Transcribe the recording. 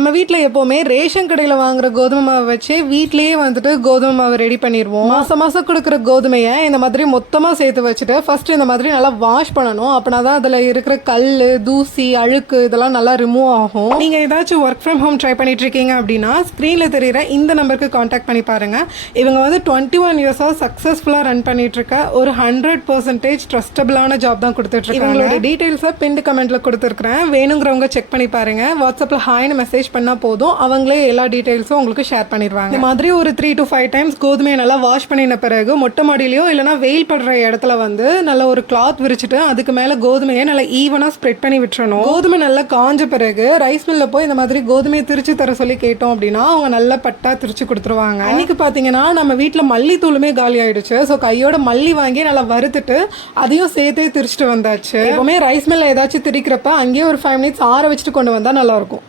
நம்ம வீட்டில் எப்போவுமே ரேஷன் கடையில் வாங்குற கோதுமை மாவை வச்சு வீட்லேயே வந்துட்டு கோதுமை மாவு ரெடி பண்ணிடுவோம். மாதம் மாதம் கொடுக்குற கோதுமையை இந்த மாதிரி மொத்தமாக சேர்த்து வச்சுட்டு ஃபஸ்ட்டு இந்த மாதிரி நல்லா வாஷ் பண்ணணும். அப்படின்னா தான் அதில் இருக்கிற கல், தூசி, அழுக்கு இதெல்லாம் நல்லா ரிமூவ் ஆகும். நீங்கள் ஏதாச்சும் ஒர்க் ஃப்ரம் ஹோம் ட்ரை பண்ணிட்டு இருக்கீங்க அப்படின்னா ஸ்க்ரீனில் தெரிகிற இந்த நம்பருக்கு காண்டாக்ட் பண்ணி பாருங்கள். இவங்க வந்து 21 இயர்ஸாக சக்ஸஸ்ஃபுல்லாக ரன் பண்ணிட்டு இருக்க ஒரு 100% ட்ரஸ்டபிளான ஜாப் தான் கொடுத்துட்ருக்காங்க. இவங்களோட டீட்டெயில்ஸை பின்டு கமெண்ட்டில் கொடுத்துருக்குறேன். வேணுங்கிறவங்க செக் பண்ணி பாருங்கள். வாட்ஸ்அப்பில் ஹாய்னு மெசேஜ் பண்ணால் போதும், அவங்களே எல்லா டீட்டெயில்ஸும் உங்களுக்கு ஷேர் பண்ணிடுவாங்க. இந்த மாதிரி ஒரு 3 to 5 டைம்ஸ் கோதுமையை நல்லா வாஷ் பண்ணின பிறகு மொட்டை மாடியிலையோ இல்லைனா வெயில் படுற இடத்துல வந்து நல்ல ஒரு கிளாத் விரிச்சிட்டு அதுக்கு மேலே கோதுமையை நல்லா ஈவனாக ஸ்ப்ரெட் பண்ணி விட்டுறணும். கோதுமை நல்லா காஞ்ச பிறகு ரைஸ் மில்ல போய் இந்த மாதிரி கோதுமையை திரிச்சு தர சொல்லி கேட்டோம் அப்படின்னா அவங்க நல்லா பட்டா திரிச்சு கொடுத்துருவாங்க. அன்னைக்கு பார்த்தீங்கன்னா நம்ம வீட்டில் மல்லித்தூளுமே காலி ஆயிடுச்சு. ஸோ கையோட மல்லி வாங்கி நல்லா வறுத்துட்டு அதையும் சேர்த்தே திரிச்சிட்டு வந்தாச்சு. எப்பவுமே ரைஸ் மில்ல ஏதாச்சும் திரிக்கிறப்ப அங்கேயே ஒரு 5 minutes ஆற வச்சுட்டு கொண்டு வந்தால் நல்லாயிருக்கும்.